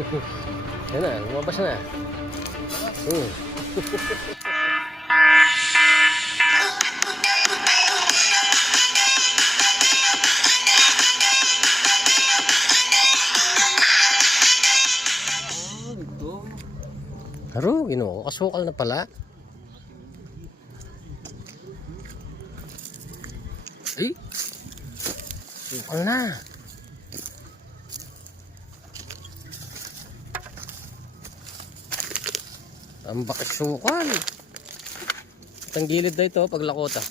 Yan na, lumabas na. Haro, ginoo, kasukal na pala. Ay, sukal na. Ang bakit sukal. At ang gilid na ito, paglakota.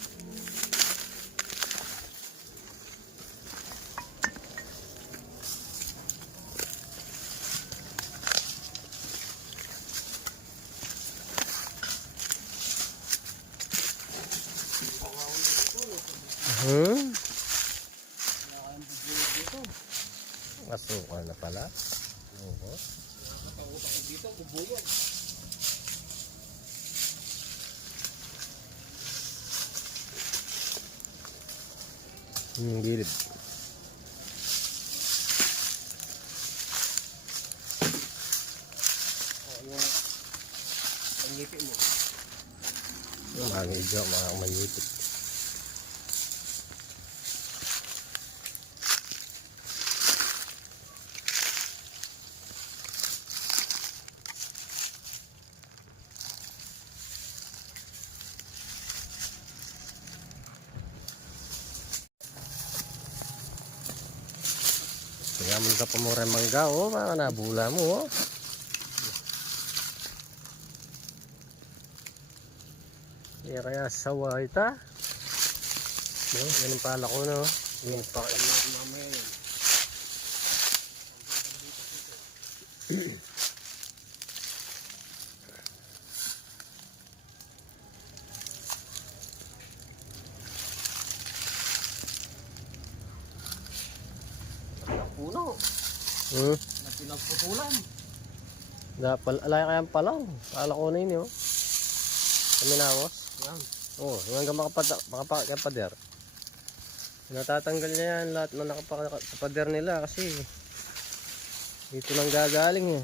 Masukal na pala. Oo. Dito, kubuyan. Gilid. Yung pangipit mo. Yung mga medyo, mga manyipit. Kaya mo ka pamura mangga, oh, mga nabula mo, oh. Kaya sawa ita. No, yan ang pala ko, no. Yan pa mamaya yun. Puno. Na pinagputulan. Alay kayang palaw. Kala ko na yun, oh. Kaminawos. Yan. Oo, hanggang makapakapader. Natatanggal niya yan lahat na nakapakapader nila kasi dito lang gagaling, eh.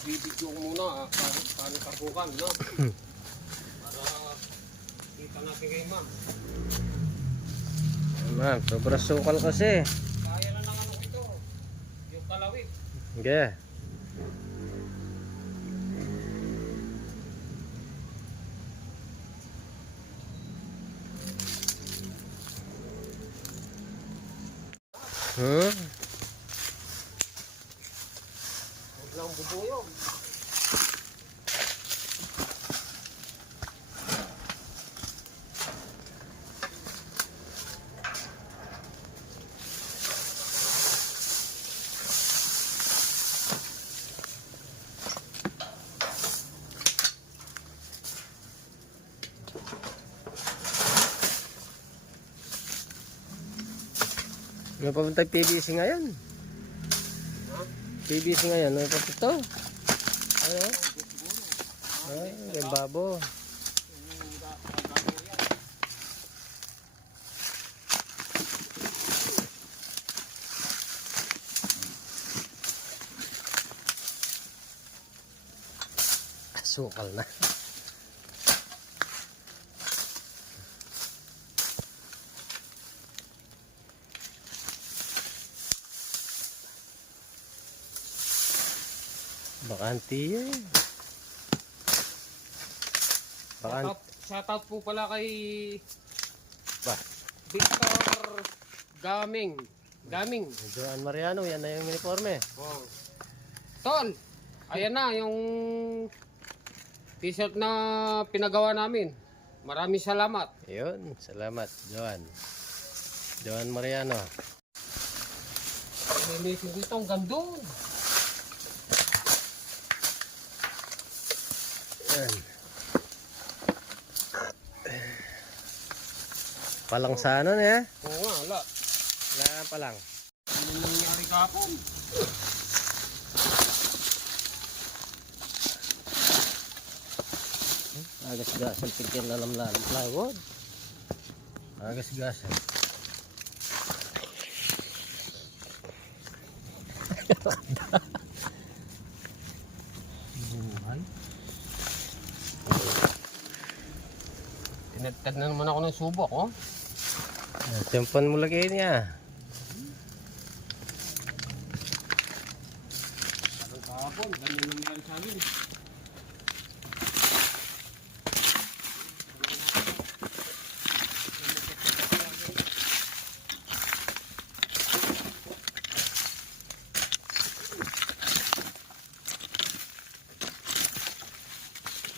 Bibidyo ko muna paano tabukan, no? Para kita natin kay ma'am. Ma'am, sobra sukal kasi. Kaya na ng ano ito, yung kalawit. Okay. Huwag lang bubuyog. May papuntay PVC ngayon. PVC ngayon, may papunto. Ano? Ay, may babo. Sukal na. Bakanti yun. Shoutout po pala kay Victor Gaming. Joan Mariano, yan na yung uniforme. Wow. Tol, ayan na yung t-shirt na pinagawa namin. Maraming salamat. Yun, salamat Joan Mariano. linisin dito ang gandun. Yan. Palang sa ano niya? Oo nga, wala. Wala na palang. Ano nangyari kapon? Agas-gasan pigyan lalam-lalam plywood. Agas-gasan. Buhay. Tinagtag na naman ako ng subok, oh. Tempan mo lagay niya. Parang kahapon, ganyan nangyari sa amin.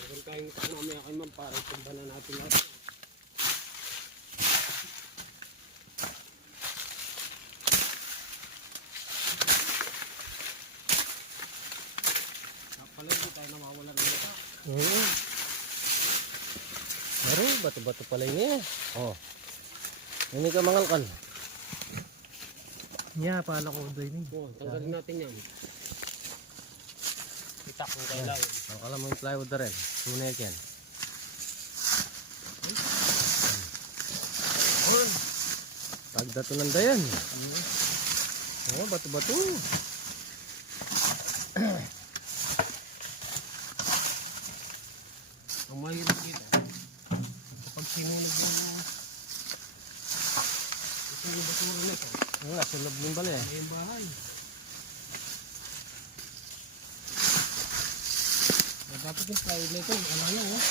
Meron tayong itak mamaya kay ma'am para itumbalan natin natin. Pala hindi tayo namawalan ng itak. Baru batu-batu pala ini. Oh. Ini ka mangalkan. Ya, pala ko doy ni. Oh, tanggalin natin yan. Itak ng kailangan. Ang alam mo yung plywood na rin. Tunay yan. Pagdato ng dayan. Oh, batu-batu. Ang mahirap dito. Kapag sinunog yung basura na ito. Nasa loob ng bali eh. May bahay. Dapat yung plywood na ito. Ano lang, oh.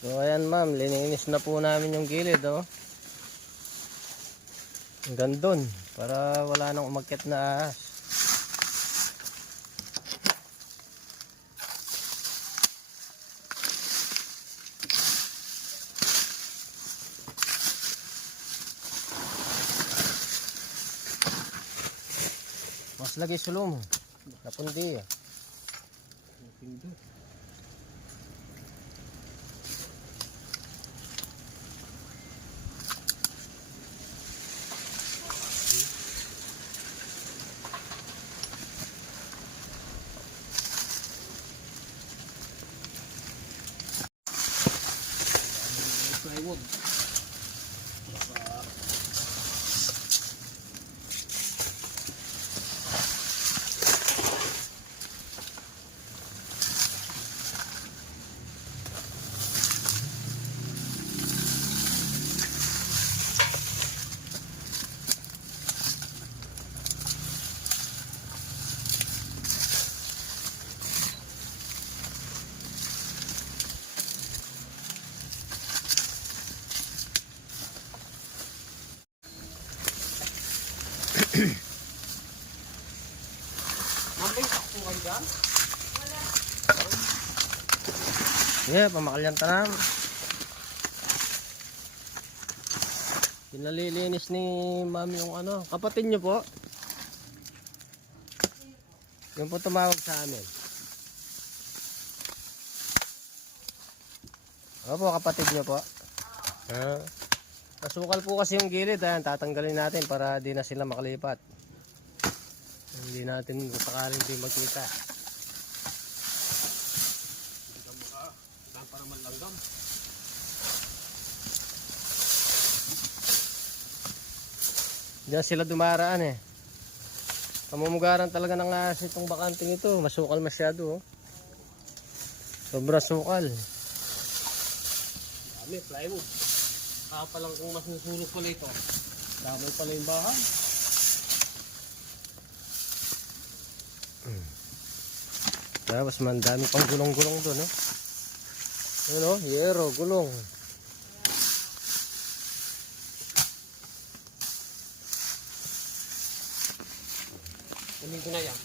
So ayan ma'am, lininis na po namin yung gilid oh. Hanggang doon para wala nang umakyat na ahas. Mas lagi sulong. Napundi eh. Pindot. Plywood. Mambay, takpuan dyan? Yeah, pamakalyan tanam. Pinalilinis ni mami yung ano, kapatid nyo po. Yung po tumawag sa amin. Opo, kapatid nyo po. Nasukal po kasi yung gilid, ayan, tatanggalin natin para di na sila makalipat. Hindi natin sakaling di magkita. Hindi ka para manlanggam. Diyan sila dumaraan eh. Pamumugaran talaga ng ahas itong bakanting ito. Masukal masyado oh. Sobra sukal. Dami, plywood. Palang kung mas nasunog pala ito. Dami pala yung bahay. Tapos man dami pang gulong-gulong doon oh. Ano, yero, gulong. Kunin ko na yan.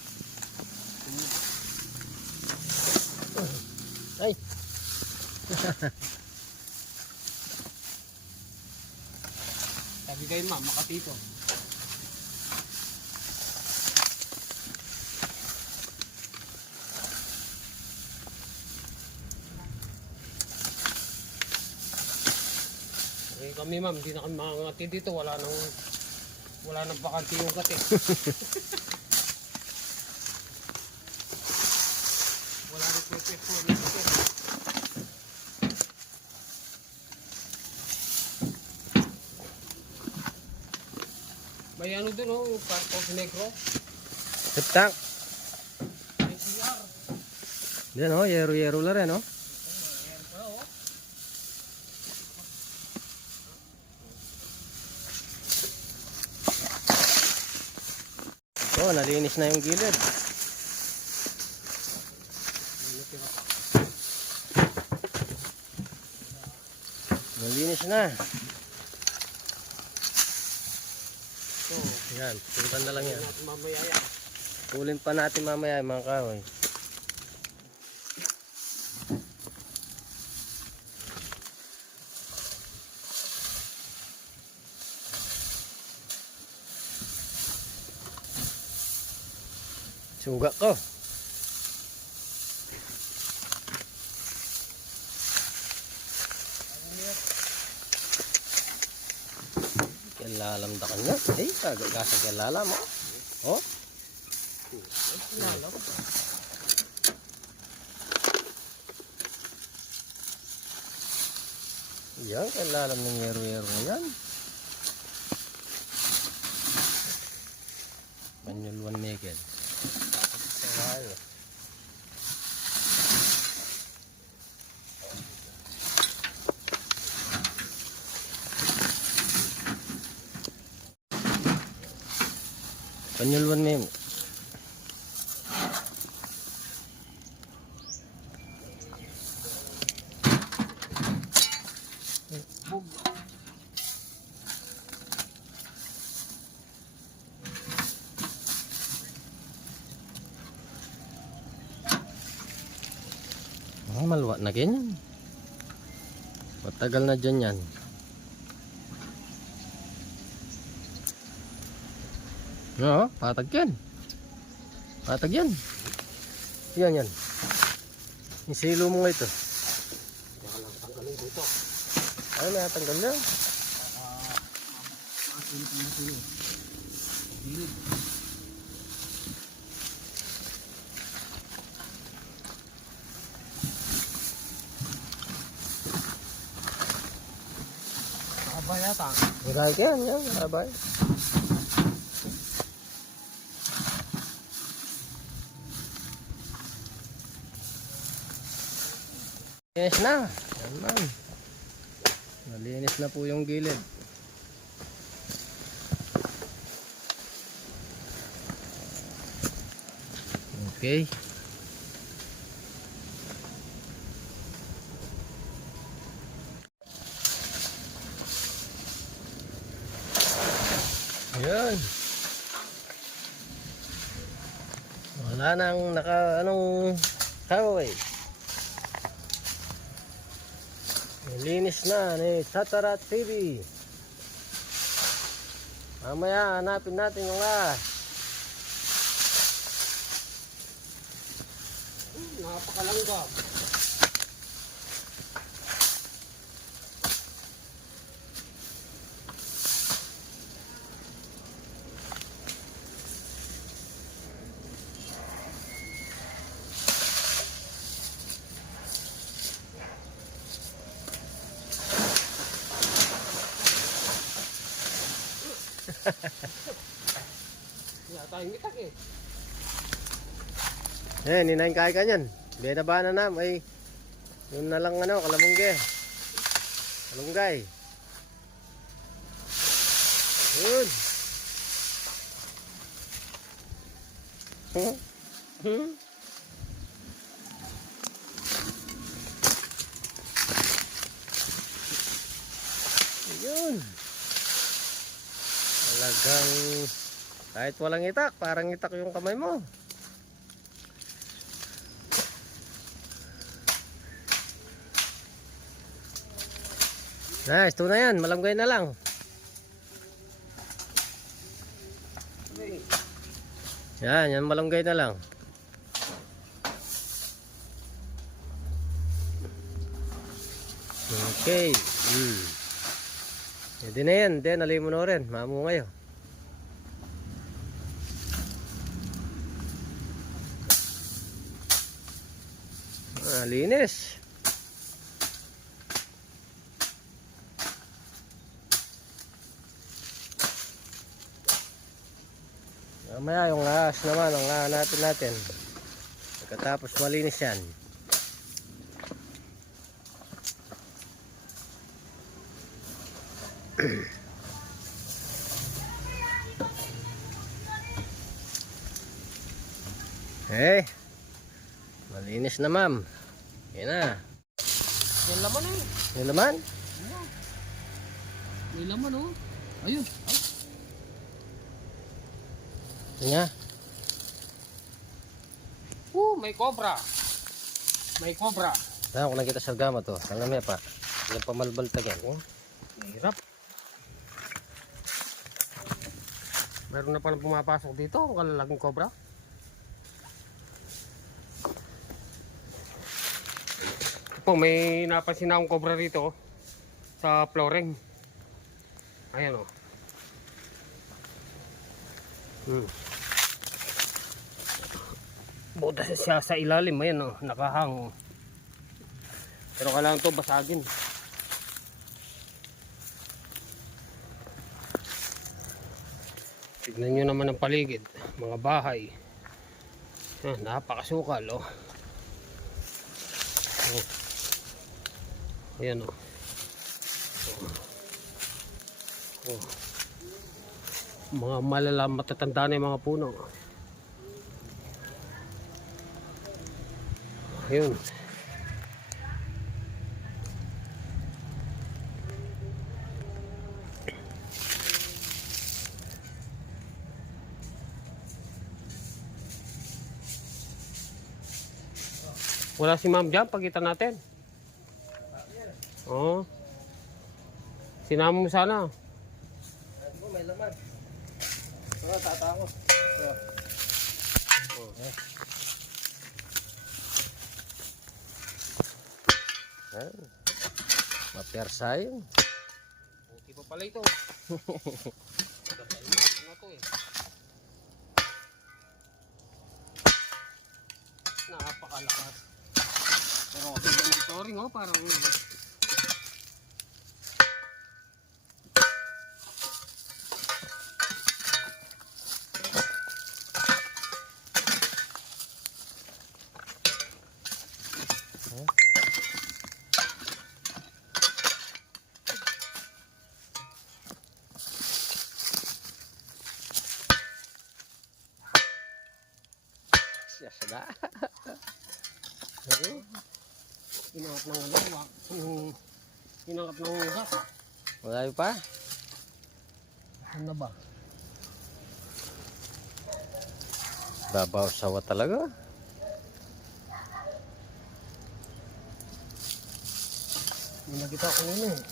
Ay. Sabi kayo ma'am, makatito. Eh kami ma'am, hindi na kami makangati dito. Wala nang bakante yung gati. Wala nang pwepwepo. May ano dun oh, Parco Negro. Septang. May CR. Yan oh, yero-yero na rin oh. Ayan pa oh. Oh, nalinis na yung gilid. Nalinis na. So, Yan, pulutan na lang yan. natin mamaya yan. Pulin pa natin mamaya yung mga kahoy. Suga ko. Lalamdakan na. Eh, kagagasa kaya lala mo. Oh. Lalam. Yan, kaya lalam ng yero-yero na yan. Manual 1 nickel. Sayo. Panyulwan mo yun. Maluwa na ganyan. Matagal na dyan yan. Oo, patag yan. Patag yan. Yan. Yung silo mo nga ito. Kaya lang tanggalin dito. Ay, may natanggal na. Masilip. Gilid. Nakaba yata. Marami ka yan. Marabay. Nalinis na. Yan man. Nalinis na po yung gilid. Okay. Ayan. Wala nang anong kahoy. Linis na ni Tatarat TV. Mamaya hanapin natin yung Napakalangga. Wala tayong itak eh. ninayin kaya ka nyan. Beda ba na ay yun na lang kalamungge. Kalunggay. Yun. Yun. Talagang kahit walang itak, parang itak yung kamay mo. Nice, ito na yan. Malunggay na lang. Yan malunggay na lang. Okay. Hindi na yan. Hindi, nalay mo na rin. Mamu ngayon. Linis. Mamaya yung ahas naman ang hahanapin natin. Pagkatapos malinis yan. Eh, malinis na ma'am. Yan na. Yung laman eh. Yung laman? May laman oh. Ayun. Yan nga. May cobra. May cobra. Kung nakita sa gama to, hanggang may pa. Yung pamalbal tagan. Hirap. Meron na palang pumapasok dito. Ang kalalaking cobra. Po, may napansin na akong cobra rito sa flooring. Ayan o. Buta siya sa ilalim. Ayan o, nakahang. Pero kailangan to basagin. Tignan nyo naman ang paligid. Mga bahay. Napakasukal oh. Ayan o. Mga malalang matatanda na yung mga puno. Ayun. Wala si ma'am dyan, pagkita natin. Oo. Sinama mo sana. Hindi ko may laman. Tatakot. Mapersa yun. Okay pa pala ito. Napakalakas. Pero kasi yung monitoring oh, parang siya sada. Hinangap ng ulo. Hinangap ng ulo. Malayo pa? Ano ba? Babaw sawa talaga. Hindi nakita ko nila eh.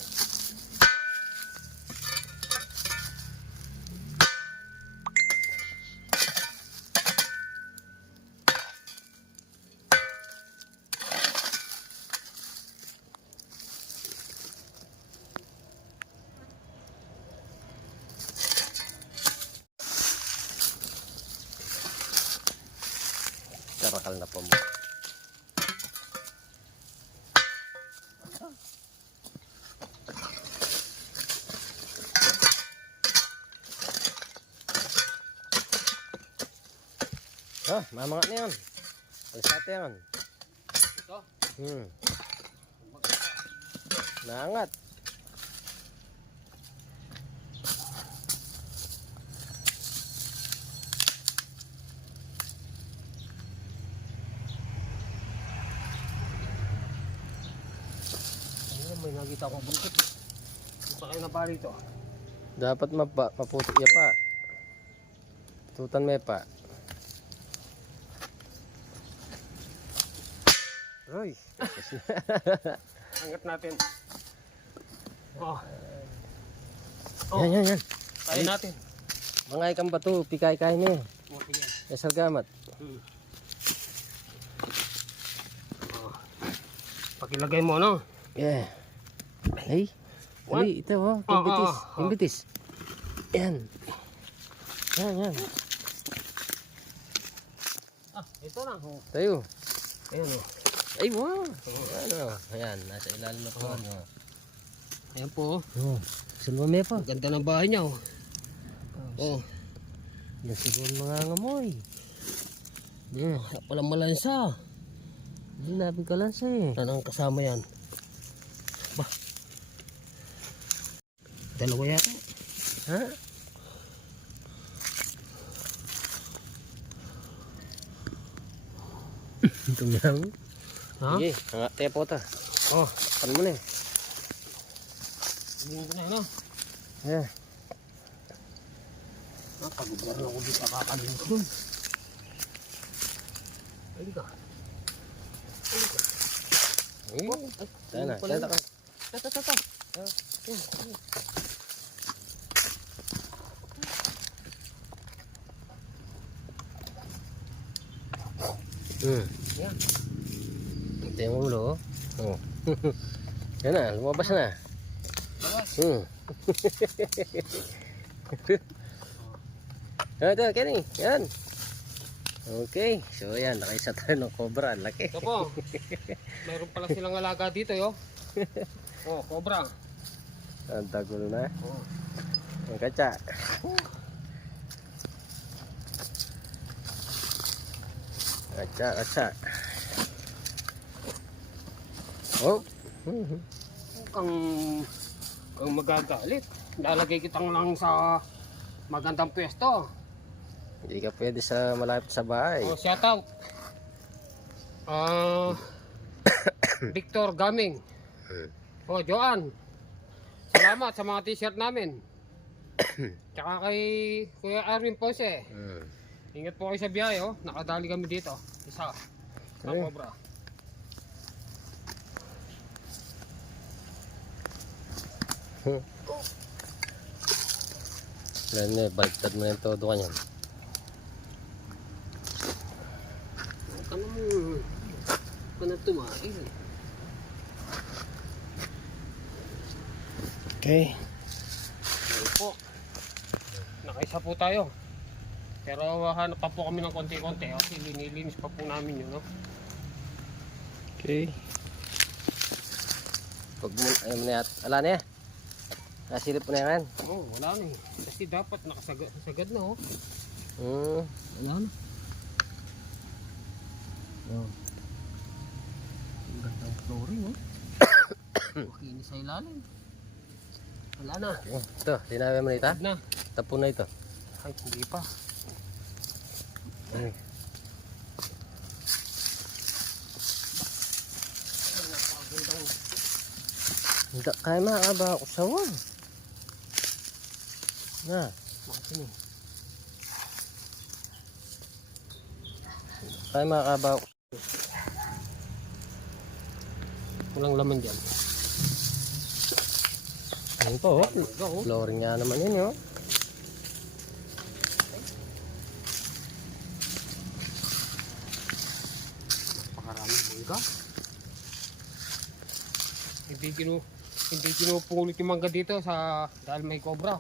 Karakal na po mo. Mamangat na yan. Alisate yan. Ito? Naangat. May nakita ko buntot. Gusto kayo na pa rito. Dapat maputi ya pa. Tutan may pa. Roy. Angat natin. Oh. Yan. Kaya natin. Mga ikang bato, pikay-kay na eh. Oh, sige. Esal gamat. Oh. Pakilagay mo, no? Yeah. Ay. Ay, ito oh. Imbitis. Imbitis. Yan. Yan. Ito na. Oh. Tayo. Ayan, oh. Ay, wow. Ano? Ayan, nasa ilalim na po. Ayan po. Oh. Salwame pa. Ganda ng bahay niya, oh. Oh. Yan siguro mga ngamoy. Yeah. Walang malansa. Hindi nabi ka lang siya eh. Anong kasama yan? Ba? Dalawa yata. Ha? Ito lang. Ha? Sige, nga tepo ta. Oh. Pan mo na eh. Hindi ko na yun, oh. Yeah. Pag-ubar na ako dito kakalimutan dun. Ayun ka. Sana. Tata ka. Tata. Yan. Ito yung ulo. Oh. Yan na, lumabas na. Ito, Kenny. Yan. Okay. So yan, nakaisa tayo ng cobra. Laki. Ito po. Mayroon pala silang alaga dito, yo. Oh, cobra. Ang tagulo na. Oh. Ang katsa. Katsa. Oh. Kang magagalit. Lalagay kitang lang sa magandang pwesto. Hindi ka pwede sa malapit sa bahay. Oh, shout out. Victor Gaming. Oh, Joan. Salamat sa mga t-shirt namin. Tsaka kay Kuya Arwin Ponce. Ingat po kayo sa biyahe, oh. Nakadali kami dito. Isa. Sa Okay. cobra. Yan eh, baliktad mo na yung todo kanyan. Huwag ka na tumain. Okay. Ayun po. Nakaisa po tayo. Pero hanap pa po kami ng konti-konti. Kasi linilinis pa po namin yun, no? Okay. Pag mo, ayaw mo na yat. Ala na yan. Nasilip mo na yan. Oh, wala na eh. Kasi dapat nakasagad na, oh. Wala na. Oh. Ang ganda ng flooring, oh. Makinis sa ilalim. Wala na. Ito, dinabi mo na ito. Na. Tapo na ito. Ay, hindi pa. Ay. Hindi, kaya makakaba ako sa wall. Na. Makasin eh. Kaya makakaba ako. Walang laman dyan. Ayun po, oh. Oh. Flooring nga naman yun, oh. Napakaraming mangga. Hindi ginupulit yung mangga dito dahil may cobra.